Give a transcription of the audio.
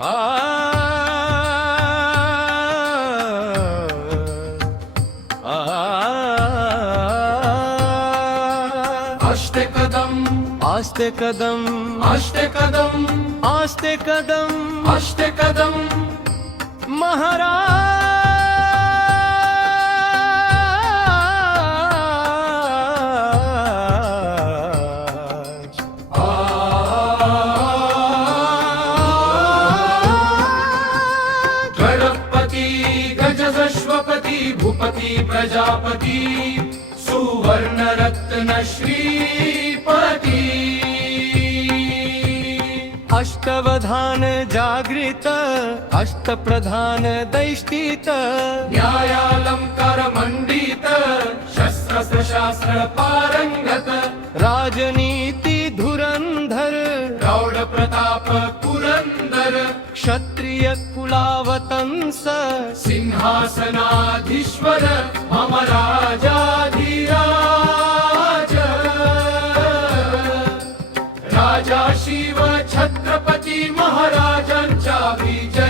आ आ आस्ते कदम आस्ते कदम आस्ते कदम आस्ते कदम आस्ते कदम महाराज गणपती गजश्वपती भूपती प्रजापती सुवर्ण रत्न श्रीपती अष्टवधान जागृत अष्टप्रधान दैष्टित न्यायालंकार मंडित शस्त्र शास्त्र पारंगत राजनीति धुरंधर प्रौढ प्रताप पुरंदर क्षत्रिय कुलावतंस सिंहासनाधीश्वर मम राजाधिराज राजा शिव छत्रपती महाराजांच्या विजय